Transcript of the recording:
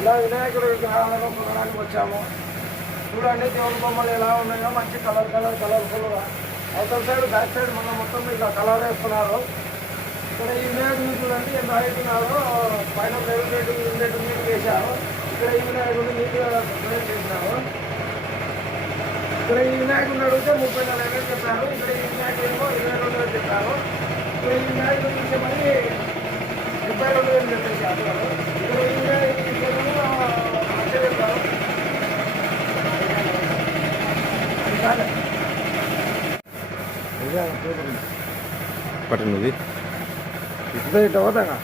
ఇలా వినాయకుడి విగ్రహాలను కొనడానికి వచ్చాము. చూడండి దేవుడి బొమ్మలు ఎలా ఉన్నాయో, మంచి కలర్ఫుల్గా. అవతల సైడ్ బ్యాక్ సైడ్ మొత్తం ఇలా కలర్ వేస్తున్నారు. ఇక్కడ ఈ వినాయకుడిని చూడండి ఎంత హైట్ ఉన్నారో. పైన రెండు నీళ్ళు వేశారు. ఇక్కడ ఈ వినాయకుడిని నీట్గా డెకరేట్ చేసినారు. ఇక్కడ ఈ వినాయకుడిని అడిగితే 30,000 చెప్పారు. ఇక్కడ ఈ వినాయకుడు 22,000 చెప్పారు. ఇక్కడ ఈ వినాయకుడు చూసే మరి 72,000 చెప్పేసారు. ఇక్కడ ఈ వినాయకుడు లక్ష చెప్పారు. పట్టణది ఇట్లా పోతాగా